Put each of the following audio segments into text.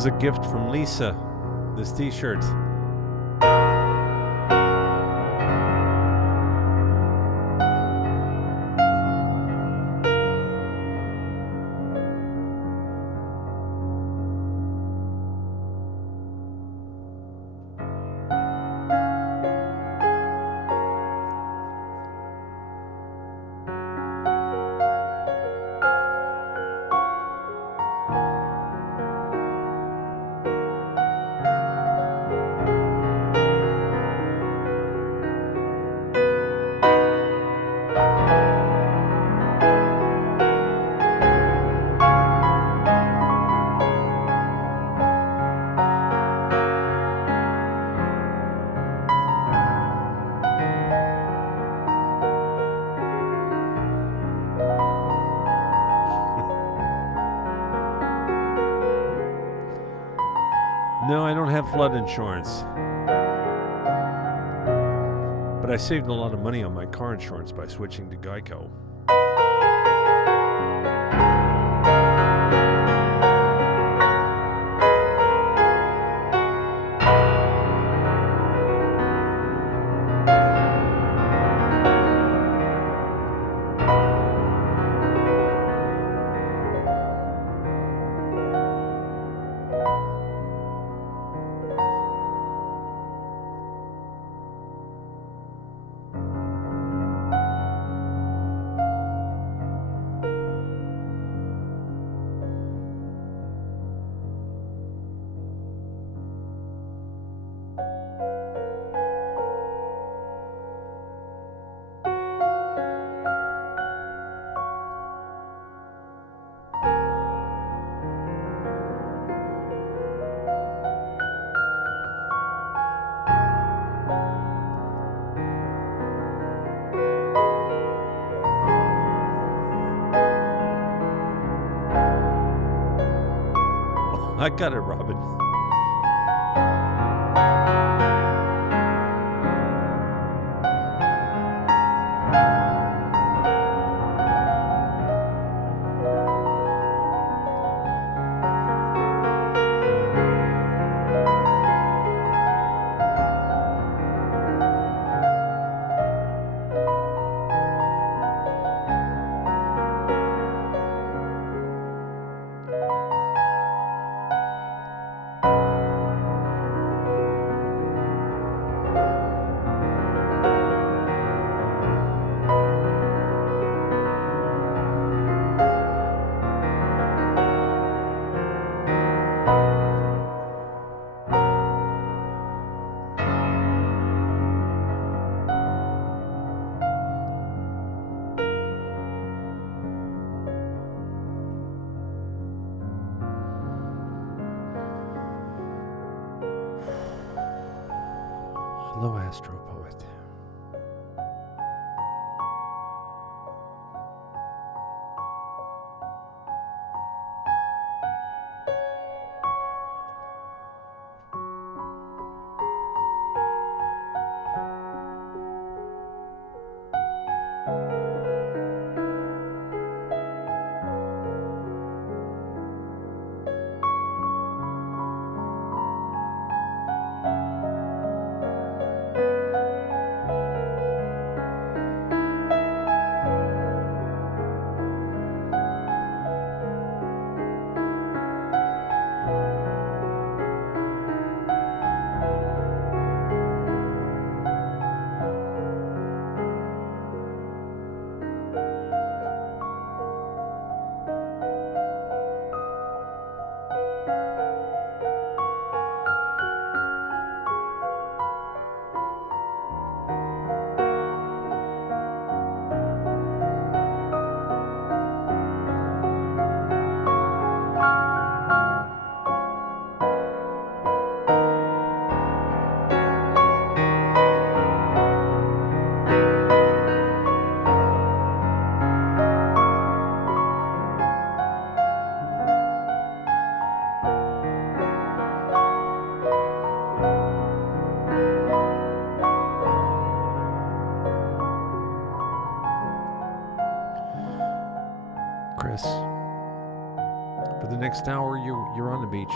is a gift from Lisa. This t-shirt. No, I don't have flood insurance. But I saved a lot of money on my car insurance by switching to Geico. I got it, Robin. Hello, Astro Poet. Chris, for the next hour, you're on the beach.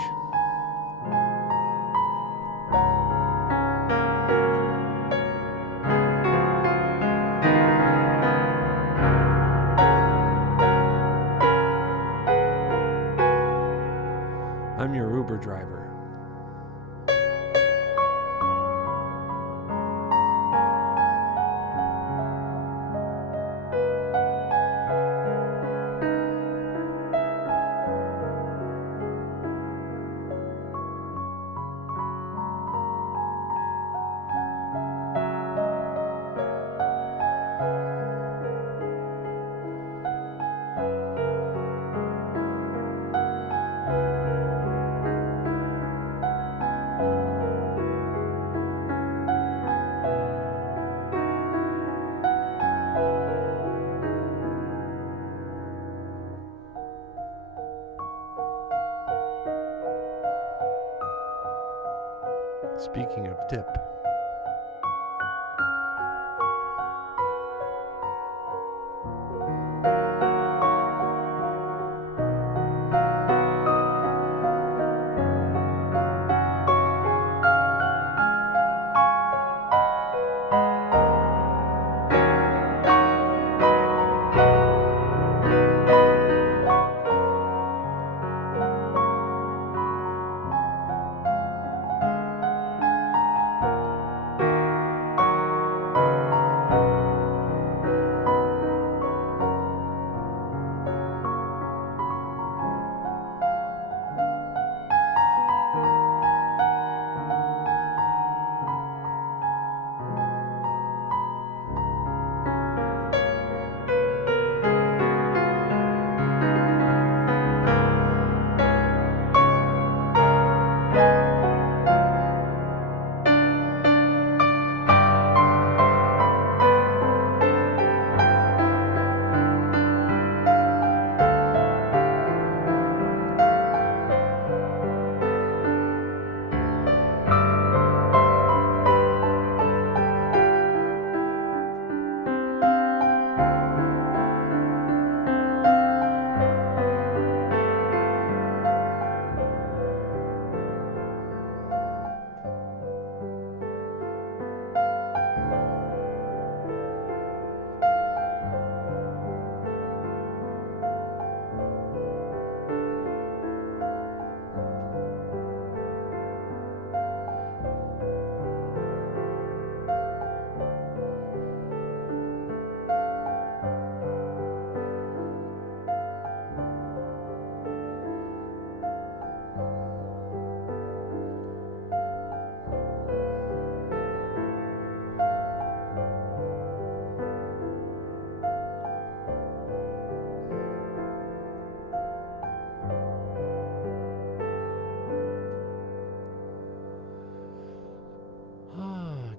Speaking of tip,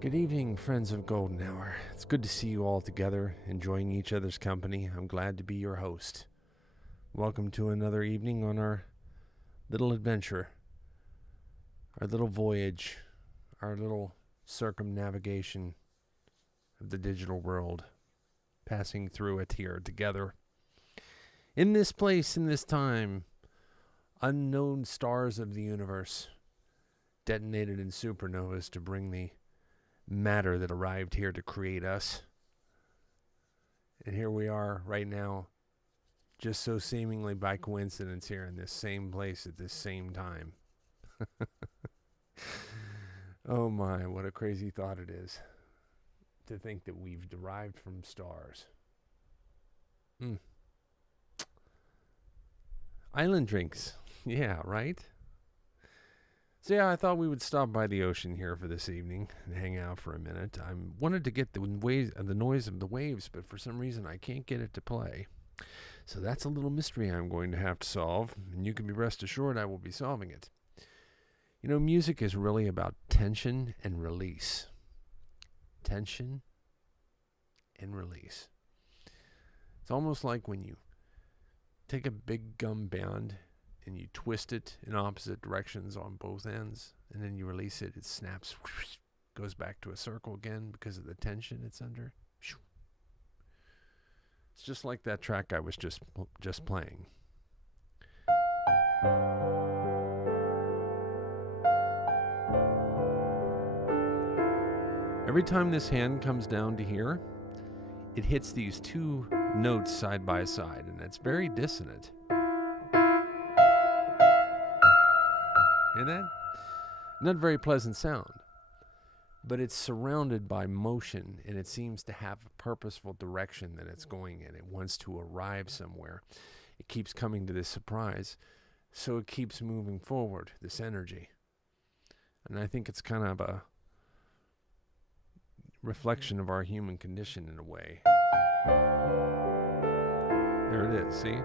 good evening, friends of Golden Hour. It's good to see you all together, enjoying each other's company. I'm glad to be your host. Welcome to another evening on our little adventure, our little voyage, our little circumnavigation of the digital world, passing through it here together. In this place, in this time, unknown stars of the universe detonated in supernovas to bring the matter that arrived here to create us. And here we are right now, just so seemingly by coincidence, here in this same place at this same time. Oh my, what a crazy thought it is to think that we've derived from stars. Island drinks. Yeah, right? So yeah, I thought we would stop by the ocean here for this evening and hang out for a minute. I wanted to get the noise of the waves, but for some reason I can't get it to play. So that's a little mystery I'm going to have to solve, and you can be rest assured I will be solving it. You know, music is really about tension and release. Tension and release. It's almost like when you take a big gum band and you twist it in opposite directions on both ends, and then you release it, it snaps, whoosh, goes back to a circle again because of the tension it's under. It's just like that track I was just playing. Every time this hand comes down to here, it hits these two notes side by side, and it's very dissonant. Hear that? Not very pleasant sound, but it's surrounded by motion, and it seems to have a purposeful direction that it's going in. It wants to arrive somewhere. It keeps coming to this surprise, so it keeps moving forward, this energy. And I think it's kind of a reflection of our human condition in a way. There it is, see?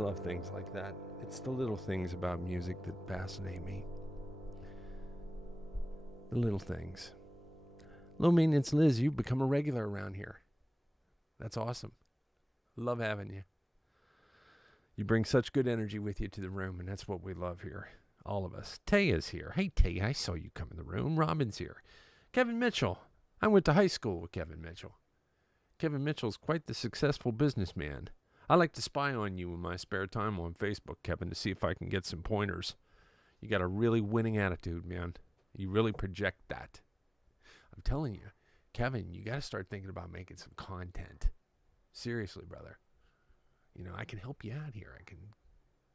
love things like that. It's the little things about music that fascinate me. The little things. Low maintenance Liz, you've become a regular around here. That's awesome. Love having you. You bring such good energy with you to the room, and that's what we love here. All of us. Taya's here. Hey, Taya, I saw you come in the room. Robin's here. Kevin Mitchell. I went to high school with Kevin Mitchell. Kevin Mitchell's quite the successful businessman. I like to spy on you in my spare time on Facebook, Kevin, to see if I can get some pointers. You got a really winning attitude, man. You really project that. I'm telling you, Kevin, you got to start thinking about making some content. Seriously, brother. You know, I can help you out here. I can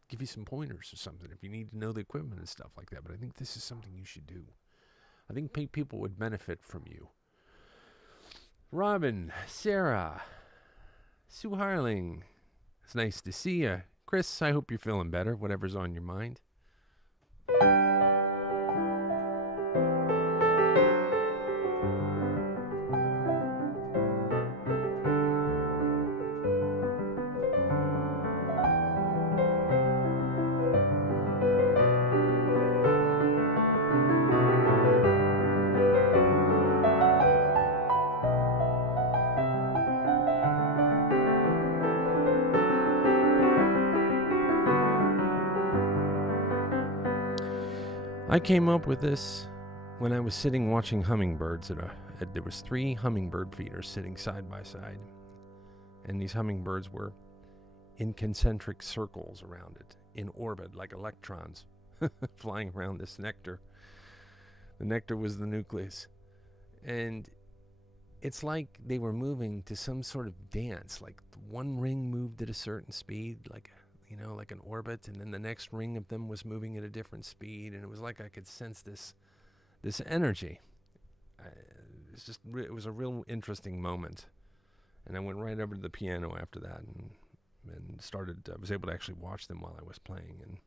give you some pointers or something if you need to know the equipment and stuff like that. But I think this is something you should do. I think people would benefit from you. Robin, Sarah, Sue Harling. It's nice to see you. Chris, I hope you're feeling better, whatever's on your mind. I came up with this when I was sitting watching hummingbirds there was 3 hummingbird feeders sitting side by side, and these hummingbirds were in concentric circles around it, in orbit like electrons flying around this nectar. The nectar was the nucleus, and it's like they were moving to some sort of dance. Like one ring moved at a certain speed, like an orbit, and then the next ring of them was moving at a different speed, and it was like I could sense this energy. It was a real interesting moment, and I went right over to the piano after that and started. I was able to actually watch them while I was playing, and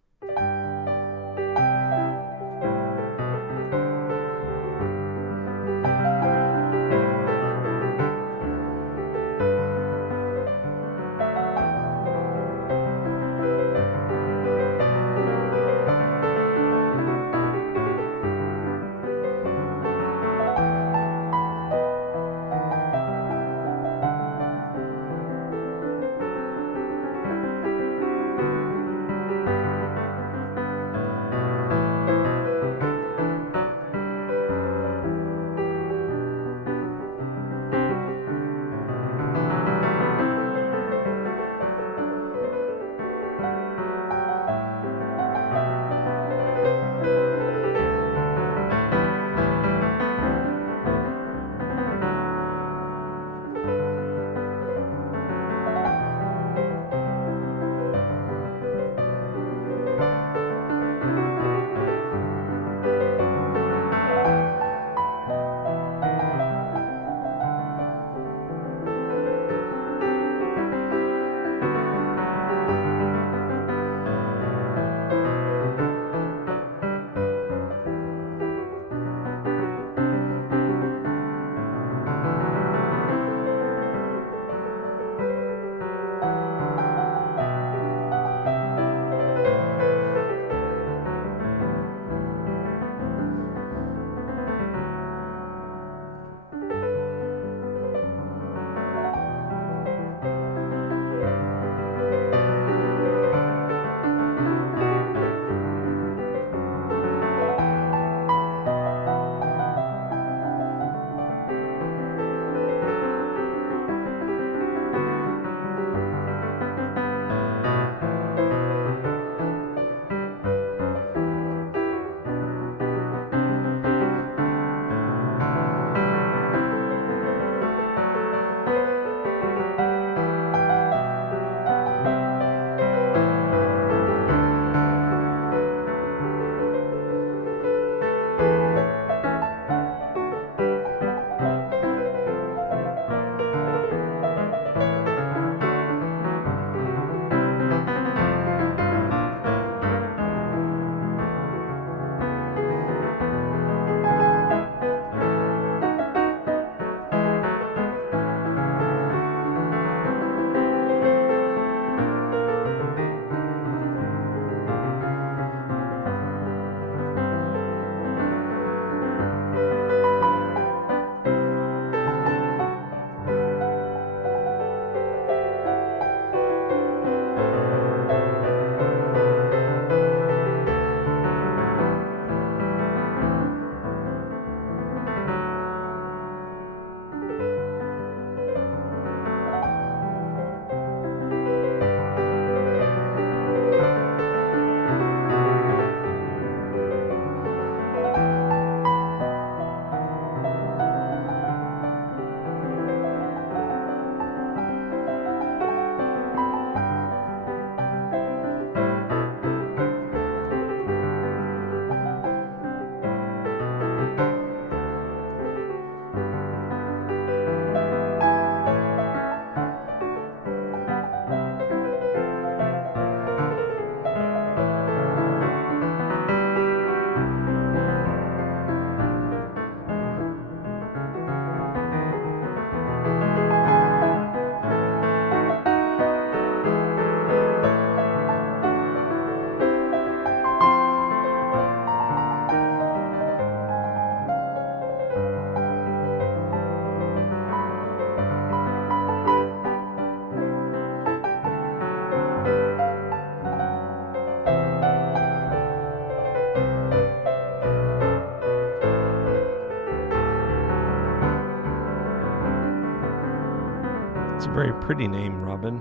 Very pretty name, Robin.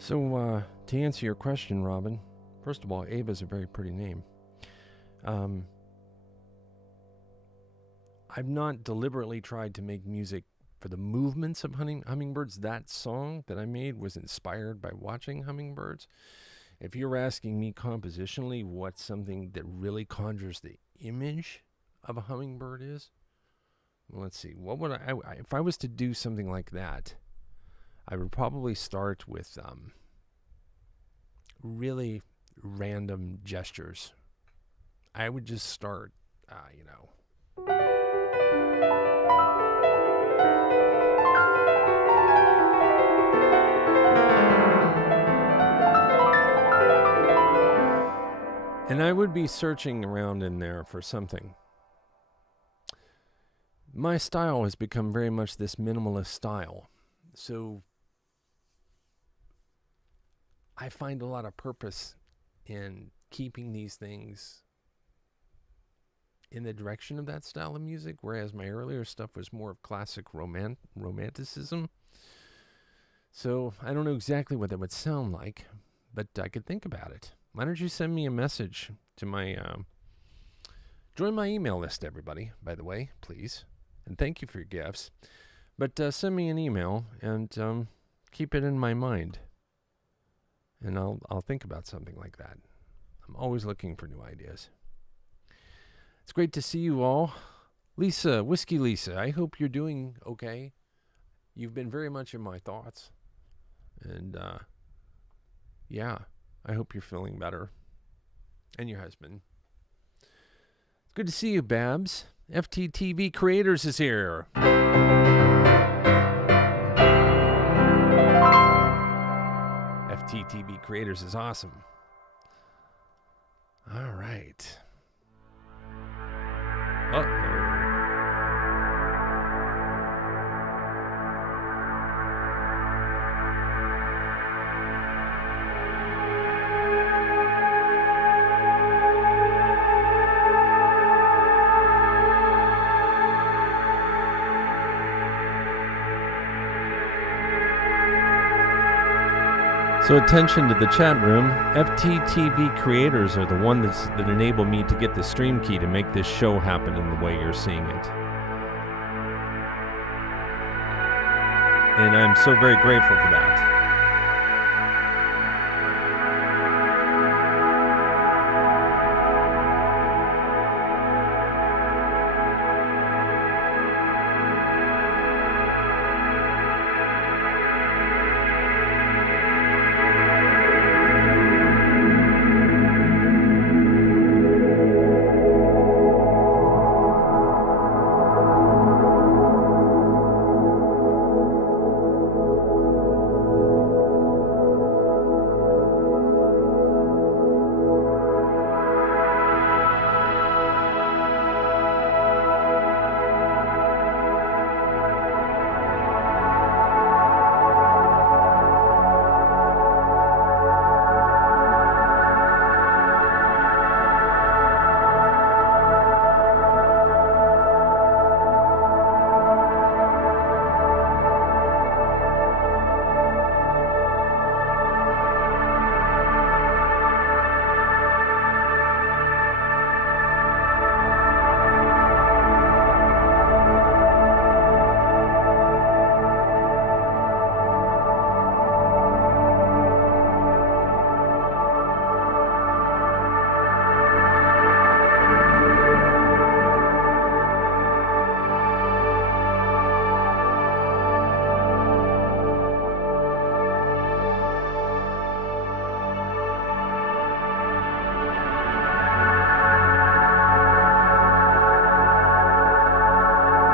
So, to answer your question, Robin, first of all, Ava's a very pretty name. I've not deliberately tried to make music for the movements of hummingbirds. That song that I made was inspired by watching hummingbirds. If you're asking me compositionally what's something that really conjures the image of a hummingbird is, well, let's see. What would I if I was to do something like that, I would probably start with really random gestures. I would just start, and I would be searching around in there for something. My style has become very much this minimalist style. So I find a lot of purpose in keeping these things in the direction of that style of music, whereas my earlier stuff was more of classic romanticism. So I don't know exactly what that would sound like, but I could think about it. Why don't you send me a message to my... join my email list, everybody, by the way, please. And thank you for your gifts. But send me an email and keep it in my mind. And I'll think about something like that. I'm always looking for new ideas. It's great to see you all. Lisa, Whiskey Lisa, I hope you're doing okay. You've been very much in my thoughts. And, yeah, I hope you're feeling better. And your husband. It's good to see you, Babs. FTTV Creators is here. FTTV Creators is awesome. All right. Uh-oh. So attention to the chat room. FTTV Creators are the one that enable me to get the stream key to make this show happen in the way you're seeing it. And I'm so very grateful for that.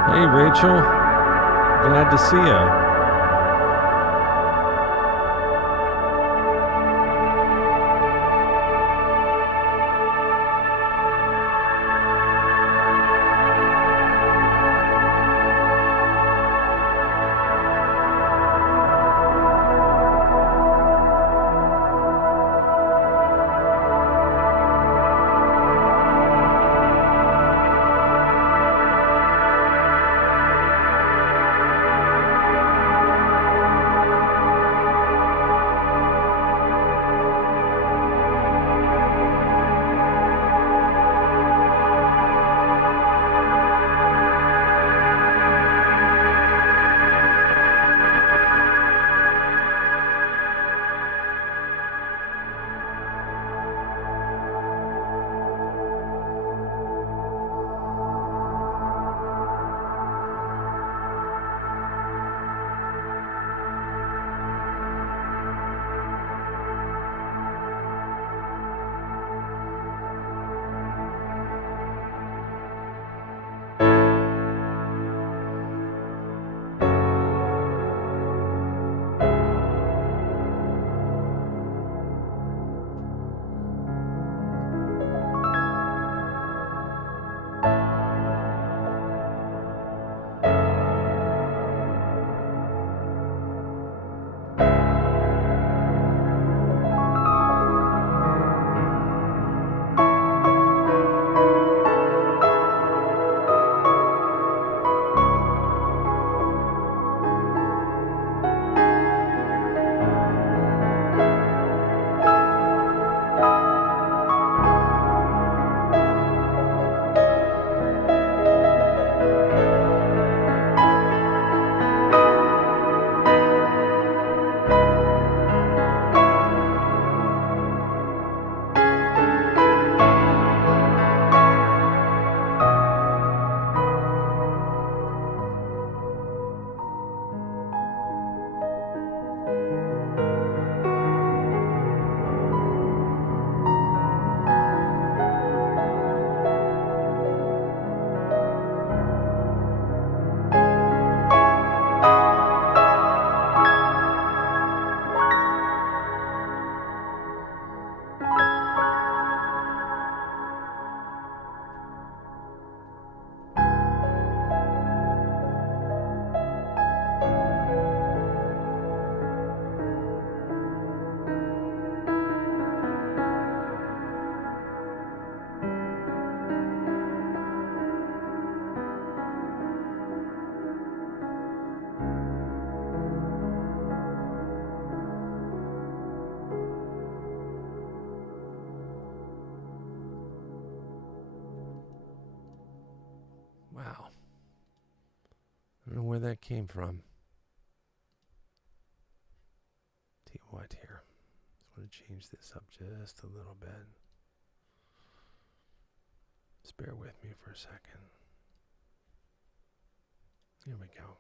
Hey, Rachel. Glad to see you. Wow. I don't know where that came from. Tell you what here. I want to change this up just a little bit. Just bear with me for a second. Here we go.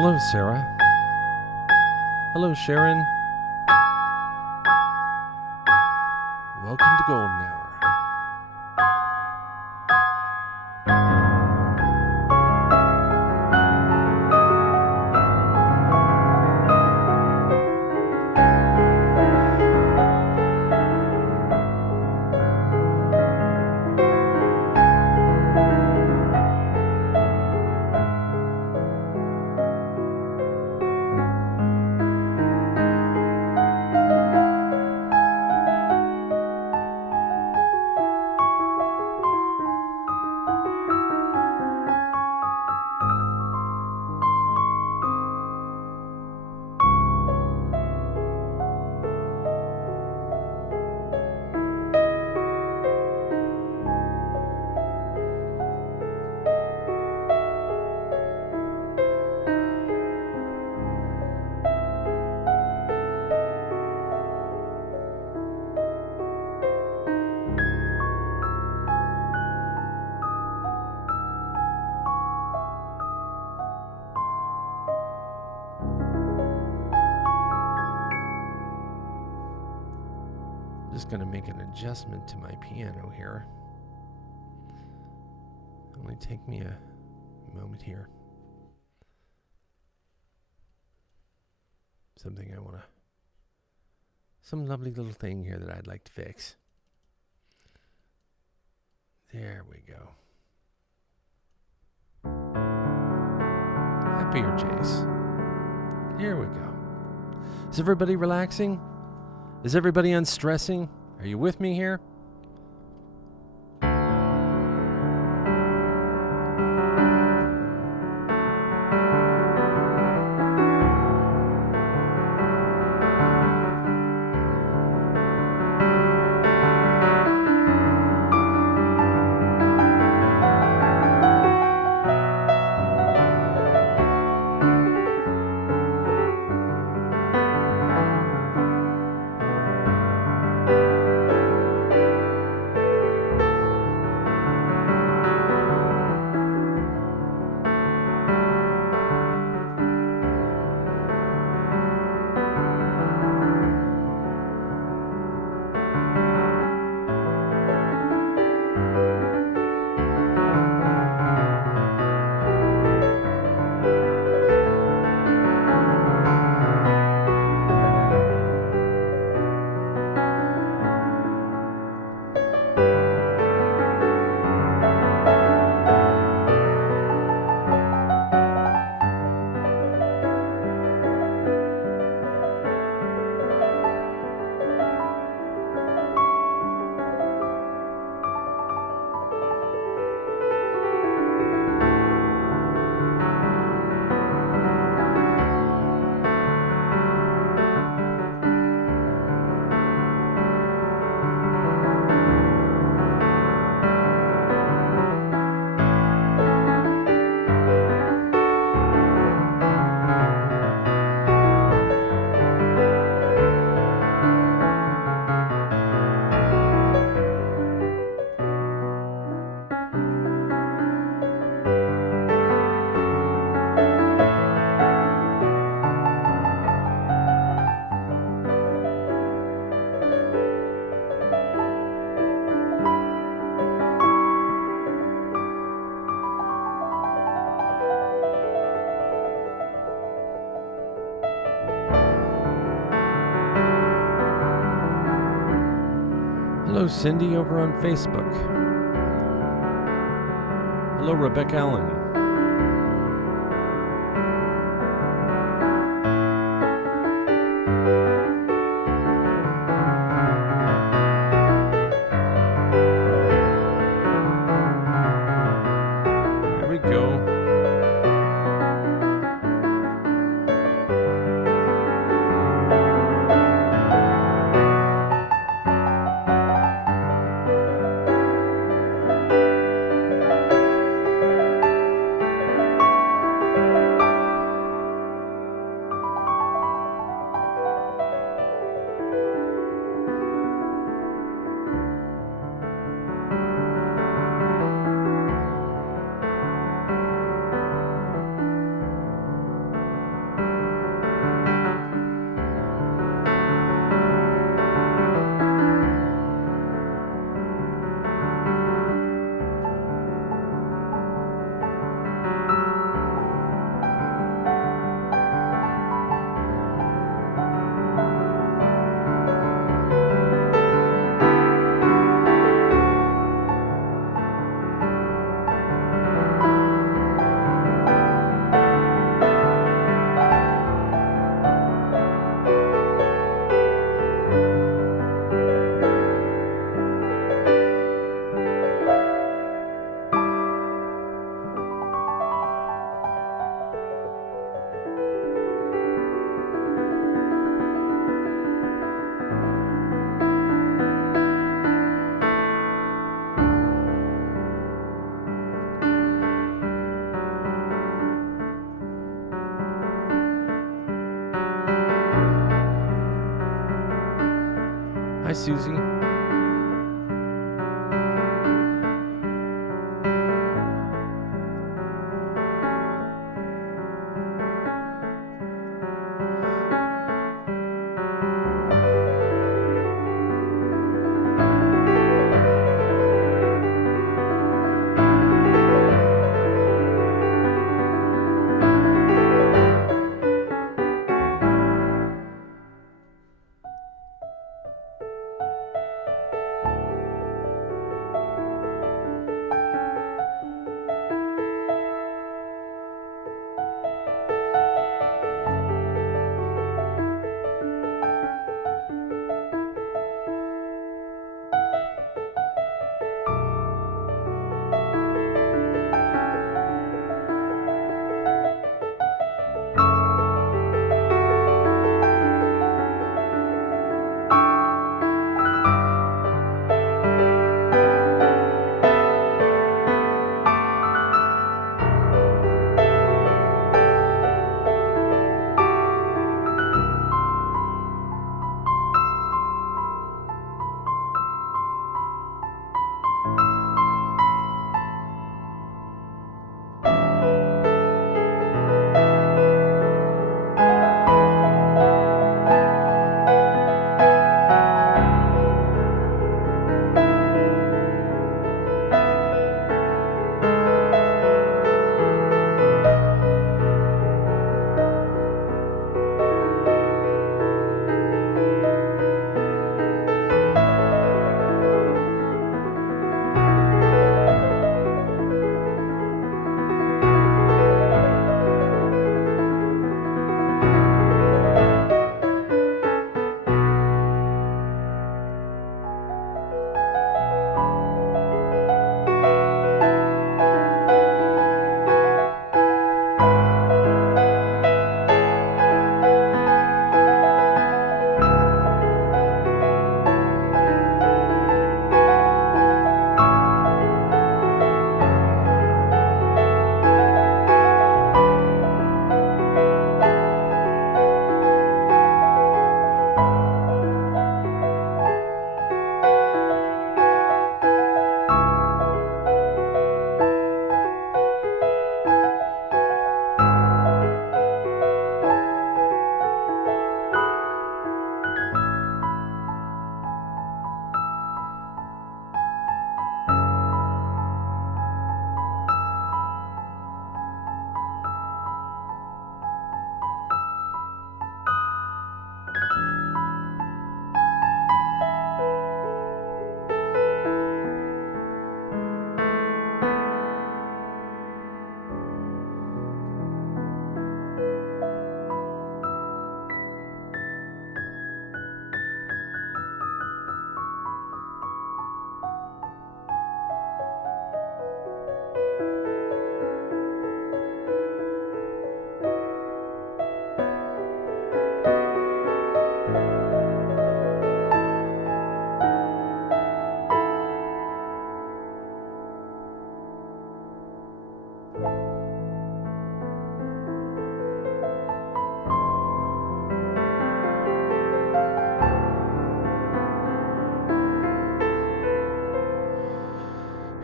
Hello, Sarah. Hello, Sharon. Welcome to Golden Hour. Just going to make an adjustment to my piano here. Only take me a moment here. Some lovely little thing here that I'd like to fix. There we go. Happier, Jace. Here we go. Is everybody relaxing? Is everybody unstressing? Are you with me here? Hello, Cindy, over on Facebook. Hello, Rebecca Allen. There we go. Hi, Susie.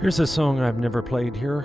Here's a song I've never played here.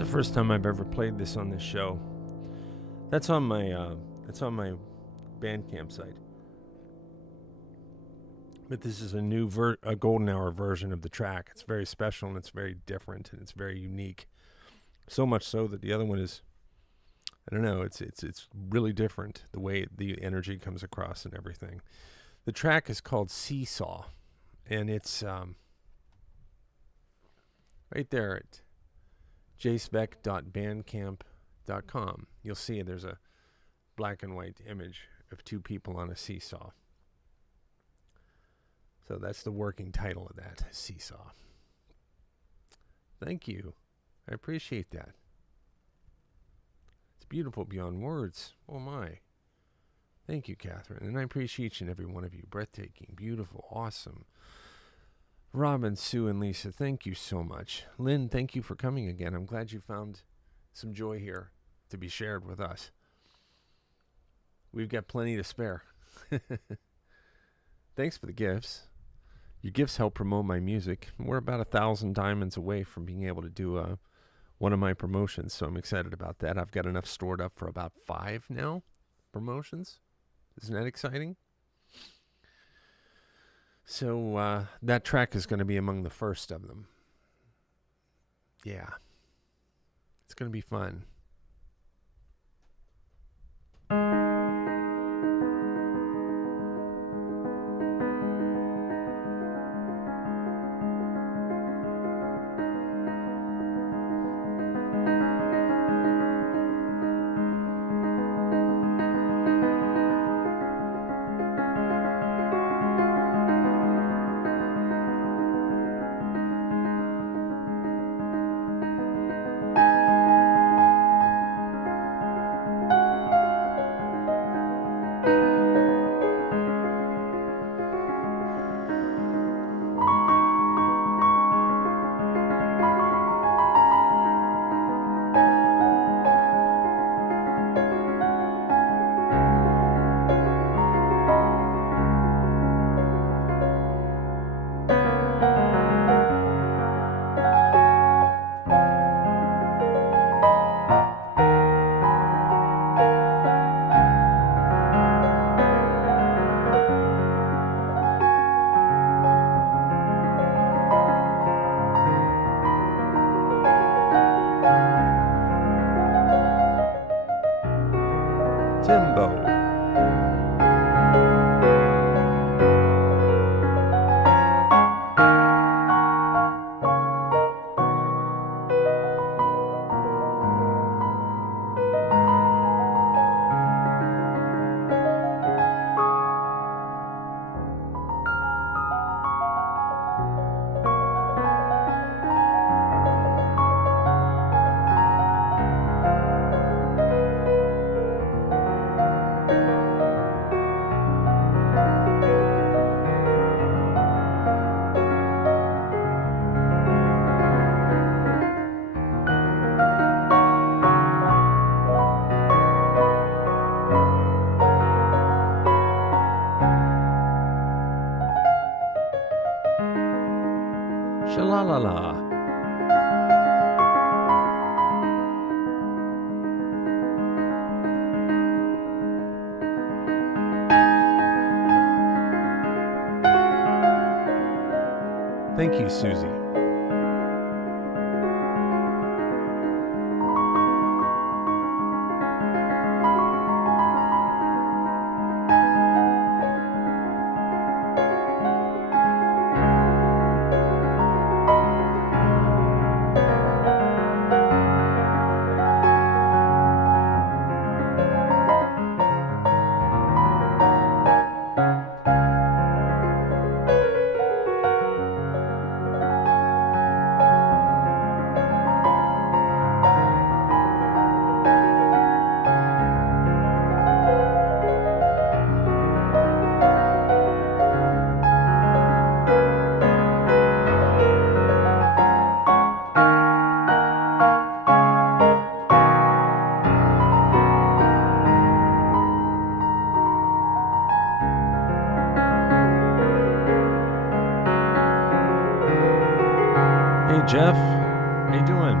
the first time I've ever played this on this show. That's on my Bandcamp site. But this is a new a Golden Hour version of the track. It's very special and it's very different and it's very unique. So much so that the other one is, I don't know, it's really different, the way the energy comes across and everything. The track is called Seesaw, and it's right there at jsbeck.bandcamp.com. You'll see there's a black and white image of two people on a seesaw. So that's the working title of that, Seesaw. Thank you. I appreciate that. It's beautiful beyond words. Oh my. Thank you, Catherine. And I appreciate each and every one of you. Breathtaking, beautiful, awesome. Robin, Sue, and Lisa, thank you so much. Lynn, thank you for coming again. I'm glad you found some joy here to be shared with us. We've got plenty to spare. Thanks for the gifts. Your gifts help promote my music. We're about 1,000 diamonds away from being able to do one of my promotions, so I'm excited about that. I've got enough stored up for about 5 now promotions. Isn't that exciting? So that track is going to be among the first of them. Yeah. It's going to be fun. Timbo. Sha-la-la-la. Thank you, Susie. Hey Jeff, how you doing?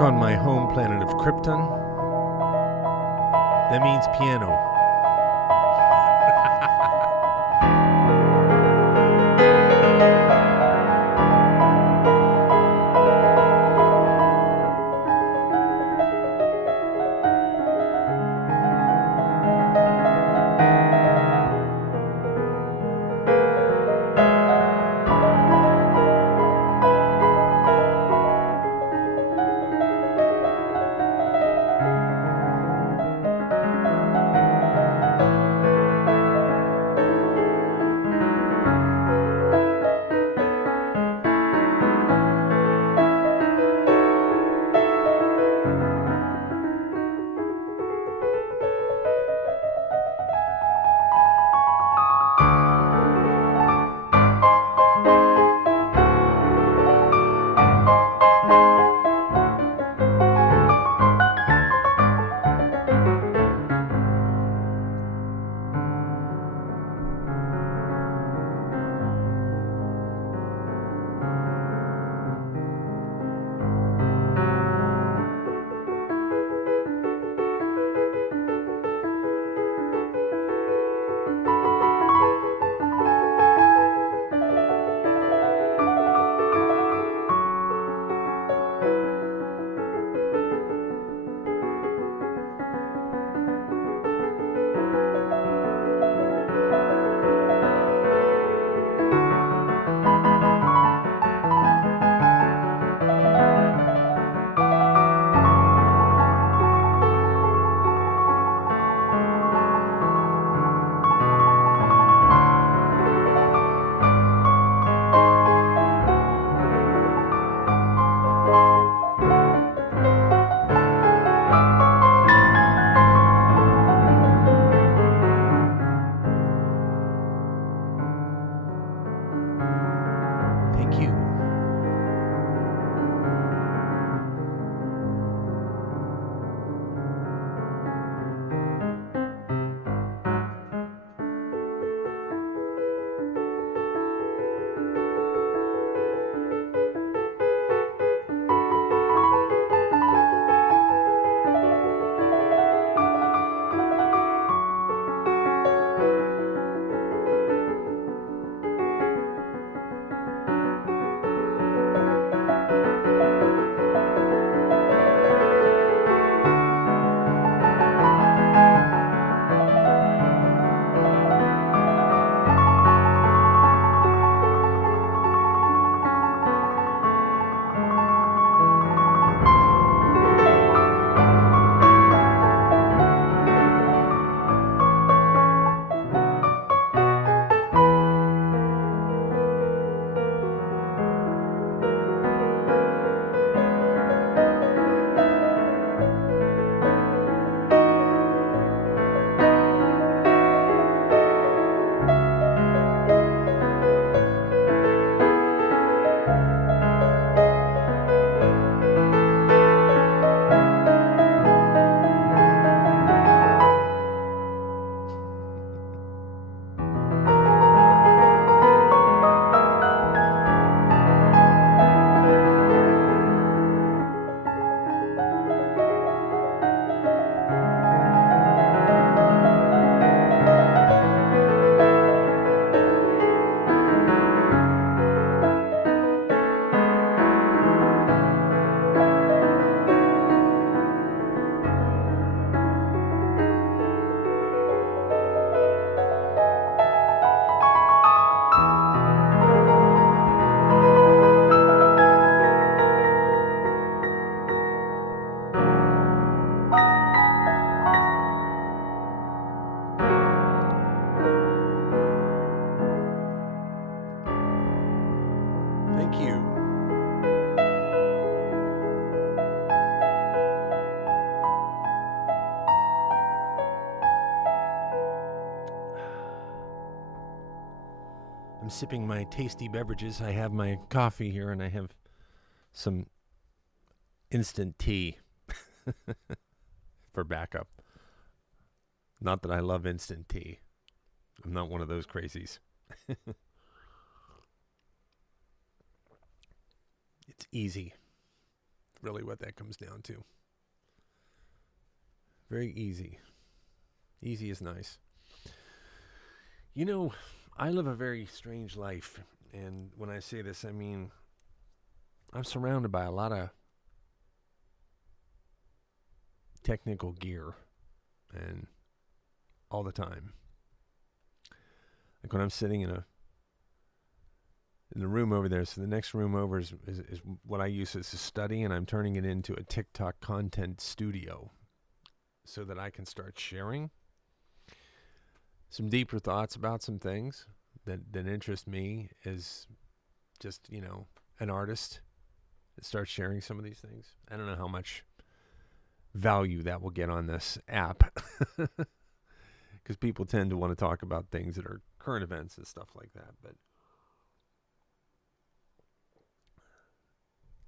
back on my home planet of Krypton. That means piano. Thank you. Thank you. I'm sipping my tasty beverages. I have my coffee here and I have some instant tea for backup. Not that I love instant tea. I'm not one of those crazies. It's easy. really what that comes down to. Very easy. Easy is nice. You know, I live a very strange life. And when I say this, I mean, I'm surrounded by a lot of technical gear and all the time. Like when I'm sitting in the room over there, so the next room over is what I use as a study, and I'm turning it into a TikTok content studio so that I can start sharing some deeper thoughts about some things that interest me as just, an artist that starts sharing some of these things. I don't know how much value that will get on this app because people tend to want to talk about things that are current events and stuff like that. But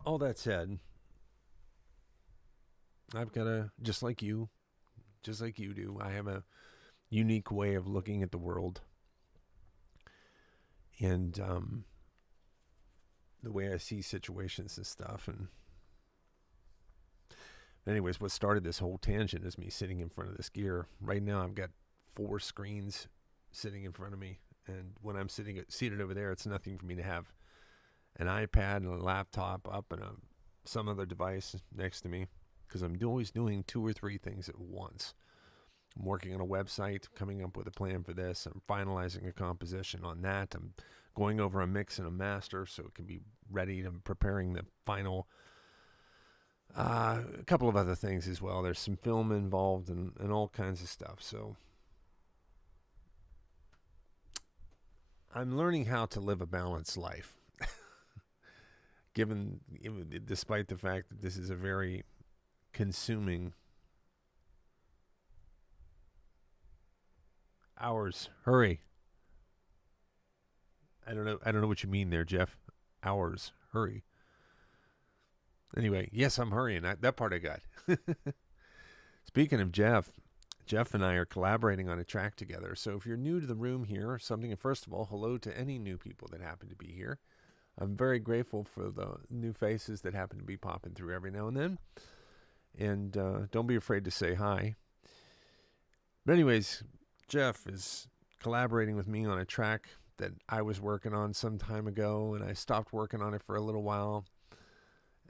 all that said, I've got just like you do, I have a unique way of looking at the world. And the way I see situations and stuff. And anyways, what started this whole tangent is me sitting in front of this gear. Right now I've got 4 screens sitting in front of me. And when I'm seated over there, it's nothing for me to have an iPad and a laptop up and some other device next to me, because I'm always doing 2 or 3 things at once. I'm working on a website, coming up with a plan for this. I'm finalizing a composition on that. I'm going over a mix and a master so it can be ready. I'm preparing the final, a couple of other things as well. There's some film involved and all kinds of stuff. So I'm learning how to live a balanced life. Despite the fact that this is a very consuming hours. Hurry. I don't know what you mean there, Jeff. Hours. Hurry. Anyway, yes, I'm hurrying. That part I got. Speaking of Jeff and I are collaborating on a track together. So if you're new to the room here or something, first of all, hello to any new people that happen to be here. I'm very grateful for the new faces that happen to be popping through every now and then. And don't be afraid to say hi. But anyways, Jeff is collaborating with me on a track that I was working on some time ago, and I stopped working on it for a little while.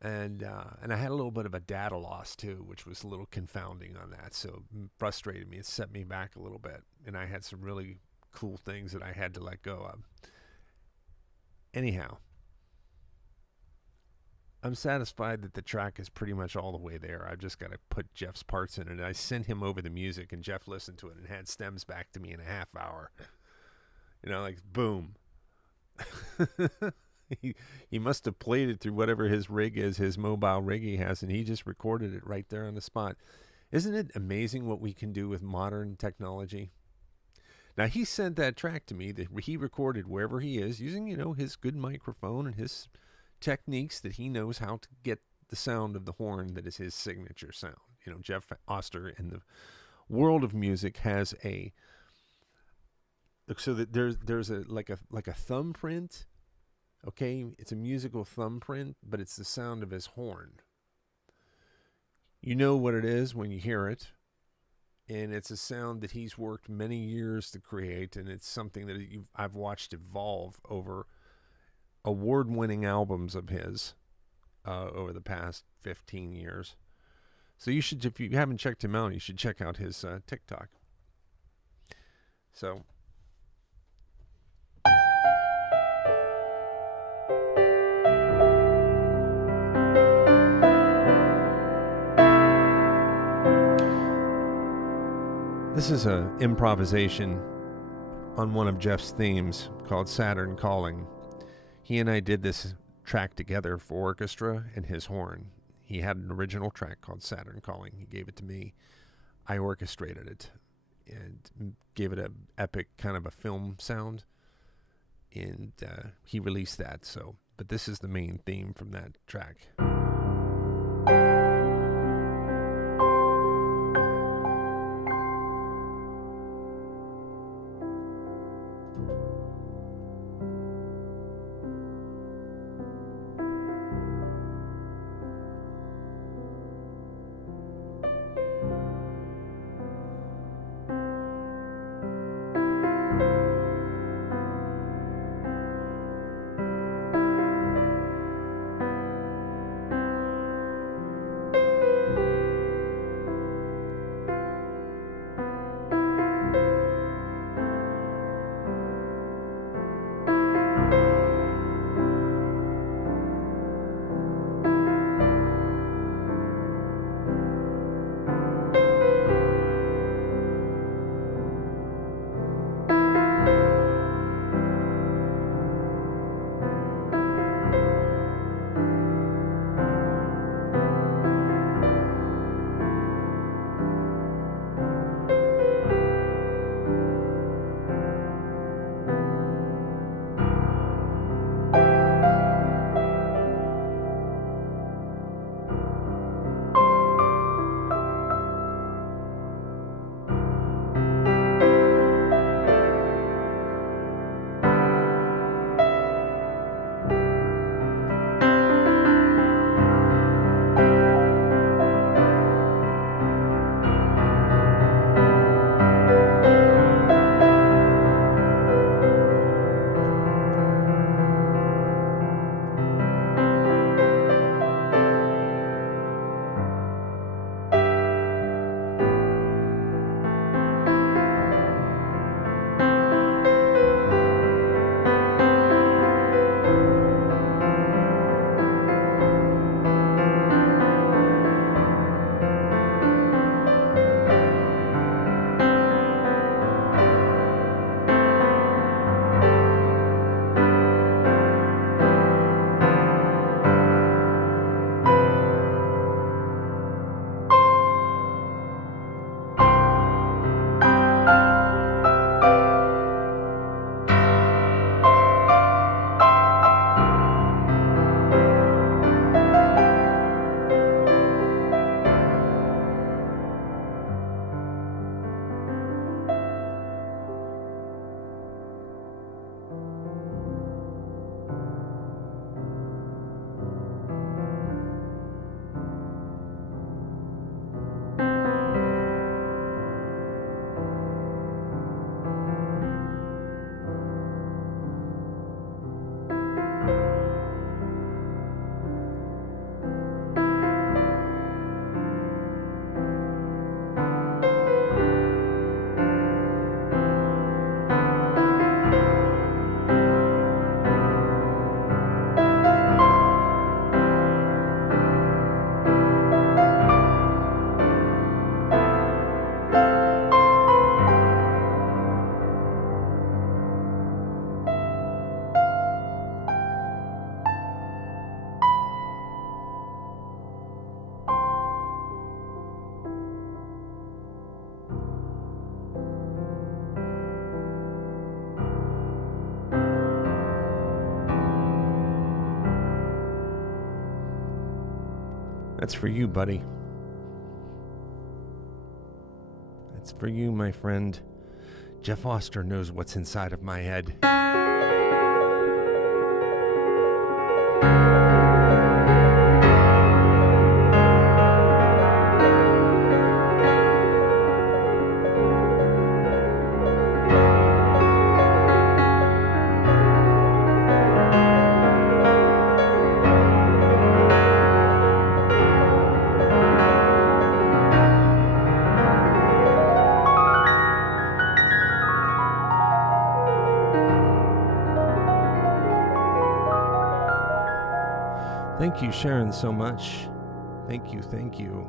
And I had a little bit of a data loss too, which was a little confounding on that. So it frustrated me. It set me back a little bit. And I had some really cool things that I had to let go of. Anyhow, I'm satisfied that the track is pretty much all the way there. I've just got to put Jeff's parts in it. And I sent him over the music, and Jeff listened to it and had stems back to me in a half hour. Like boom. He must have played it through whatever his rig is, his mobile rig he has, and he just recorded it right there on the spot. Isn't it amazing what we can do with modern technology? Now, he sent that track to me that he recorded wherever he is using, his good microphone and his techniques that he knows how to get the sound of the horn that is his signature sound. Jeff Oster in the world of music has so that there's a like a thumbprint. Okay, it's a musical thumbprint, but it's the sound of his horn. You know what it is when you hear it, and it's a sound that he's worked many years to create, and it's something that I've watched evolve over award-winning albums of his over the past 15 years. So you should, if you haven't checked him out, you should check out his TikTok. So this is an improvisation on one of Jeff's themes called Saturn Calling. He and I did this track together for orchestra and his horn. He had an original track called Saturn Calling. He gave it to me. I orchestrated it and gave it an epic kind of a film sound. And he released that. But this is the main theme from that track. That's for you, buddy. That's for you, my friend. Jeff Oster knows what's inside of my head. Thank you, Sharon, so much. Thank you, thank you.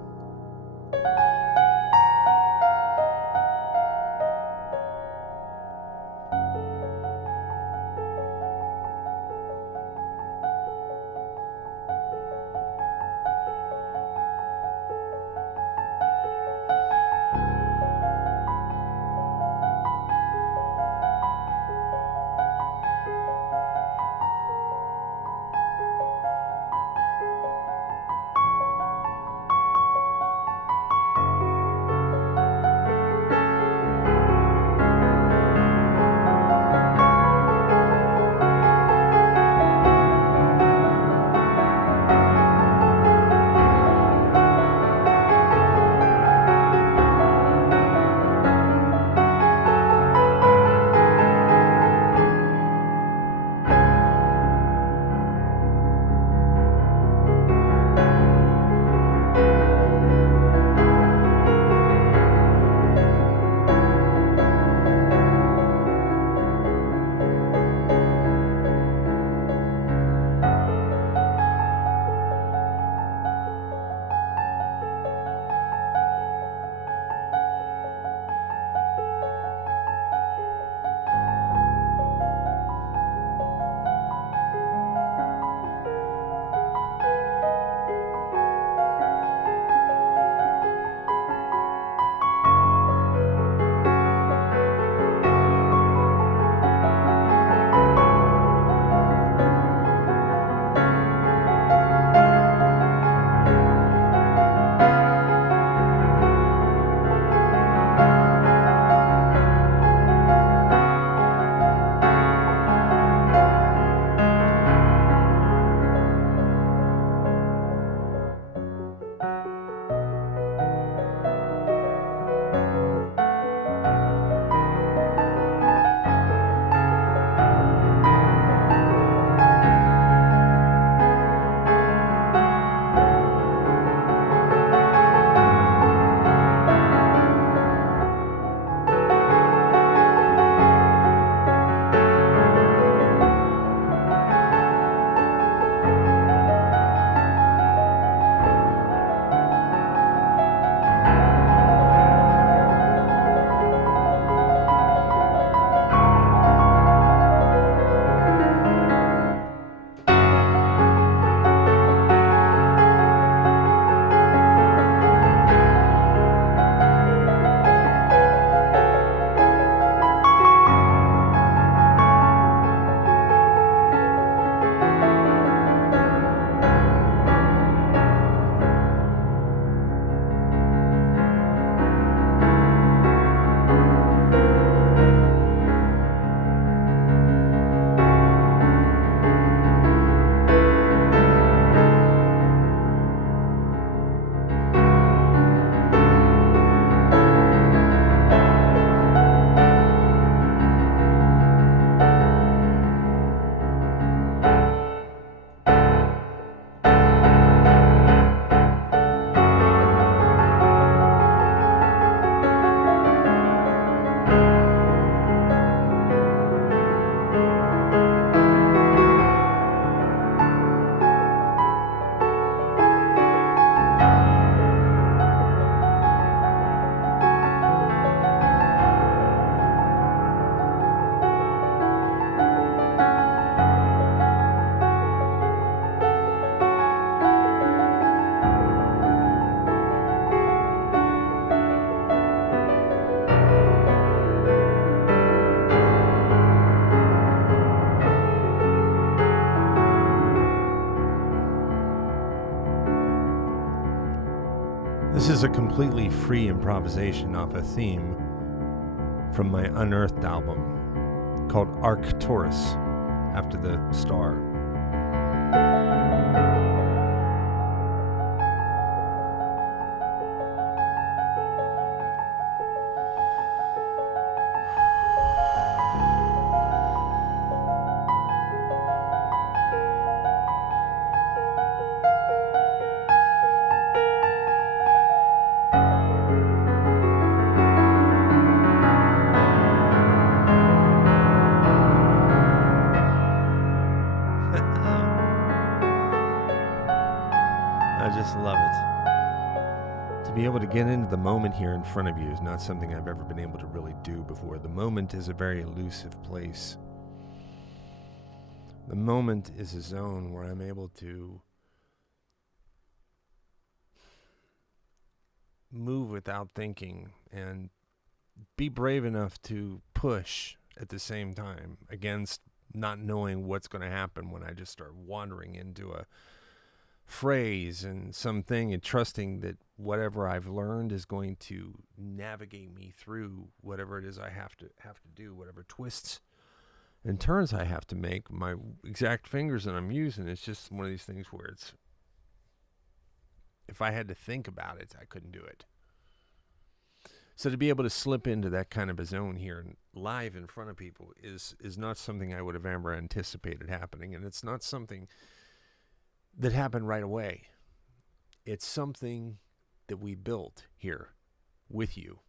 This is a completely free improvisation off a theme from my Unearthed album called Arcturus, after the star. I just love it. To be able to get into the moment here in front of you is not something I've ever been able to really do before. The moment is a very elusive place. The moment is a zone where I'm able to move without thinking and be brave enough to push at the same time against not knowing what's going to happen when I just start wandering into a phrase and something, and trusting that whatever I've learned is going to navigate me through whatever it is I have to do, whatever twists and turns I have to make. My exact fingers that I'm using, it's just one of these things where it's, if I had to think about it, I couldn't do it. So to be able to slip into that kind of a zone here and live in front of people is not something I would have ever anticipated happening, and it's not something that happened right away. It's something that we built here with you.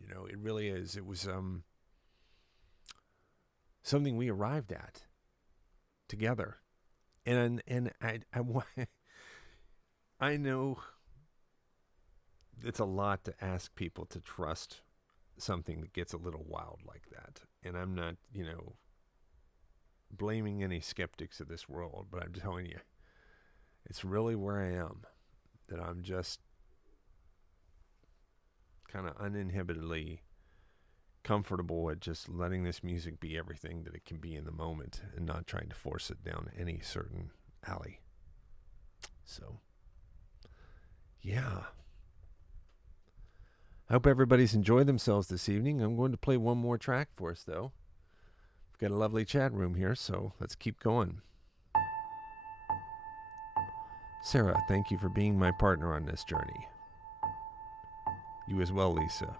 You know, it really is. It was something we arrived at together. And I know it's a lot to ask people to trust something that gets a little wild like that. And I'm not, blaming any skeptics of this world, but I'm telling you, it's really where I am, that I'm just kind of uninhibitedly comfortable at just letting this music be everything that it can be in the moment and not trying to force it down any certain alley. So, yeah. I hope everybody's enjoyed themselves this evening. I'm going to play one more track for us, though. We've got a lovely chat room here, so let's keep going. Sarah, thank you for being my partner on this journey. You as well, Lisa.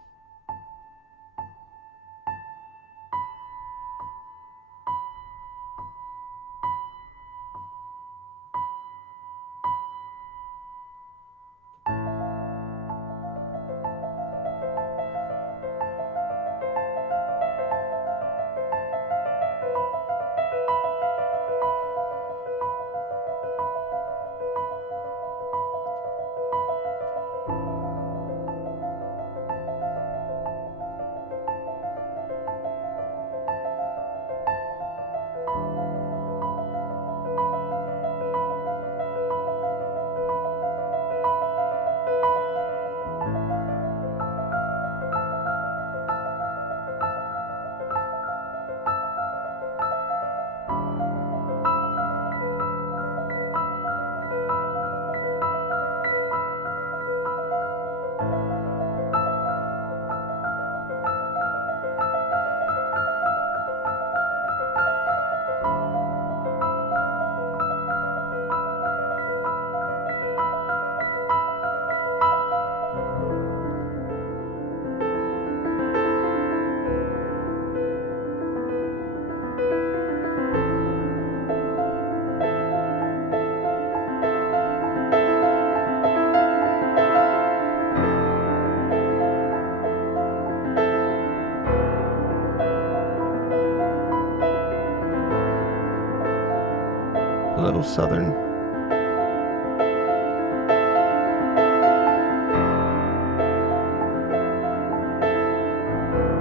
A little southern.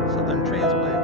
Southern transplants.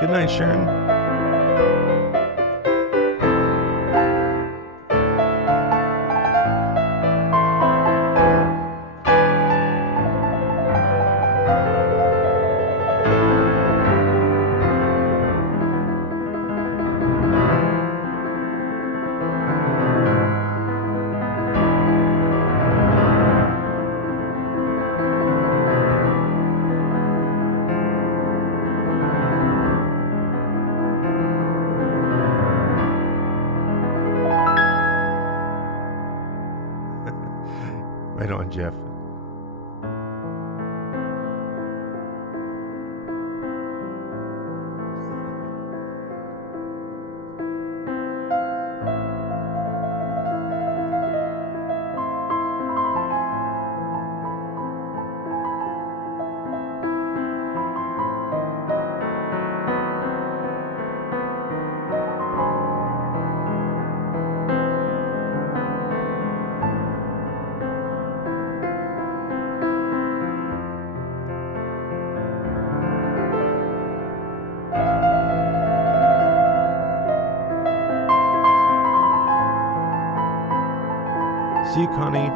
Good night, Sharon. Right on, Jeff. See you, Connie.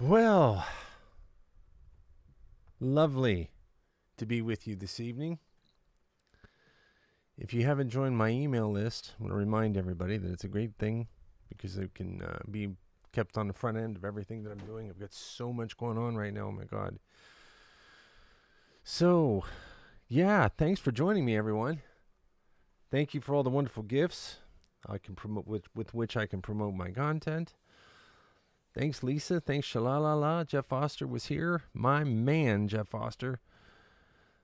Well, lovely to be with you this evening. If you haven't joined my email list, I want to remind everybody that it's a great thing because it can be kept on the front end of everything that I'm doing. I've got so much going on right now. Oh, my God. So, yeah, thanks for joining me, everyone. Thank you for all the wonderful gifts I can promote with which I can promote my content. Thanks, Lisa. Thanks, Shalalala. Jeff Foster was here. My man, Jeff Foster.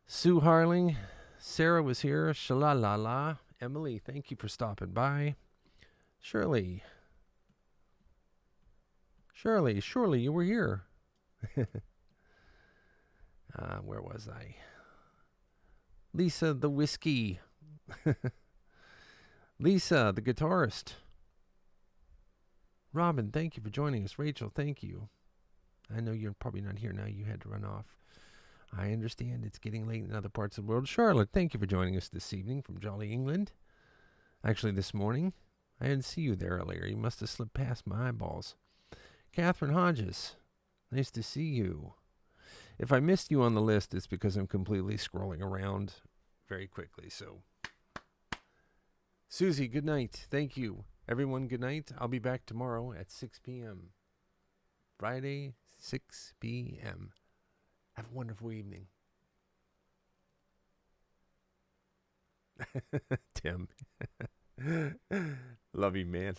Sue Harling. Sarah was here. Shalalala. Emily, thank you for stopping by. Shirley, you were here. Where was I? Lisa, the whiskey. Lisa, the guitarist. Robin, thank you for joining us. Rachel, thank you. I know you're probably not here now. You had to run off. I understand it's getting late in other parts of the world. Charlotte, thank you for joining us this evening from Jolly England. Actually, this morning. I didn't see you there earlier. You must have slipped past my eyeballs. Catherine Hodges, nice to see you. If I missed you on the list, it's because I'm completely scrolling around very quickly. So, Susie, good night. Thank you. Everyone, good night. I'll be back tomorrow at 6 p.m. Friday, 6 p.m. Have a wonderful evening. Tim. Love you, man.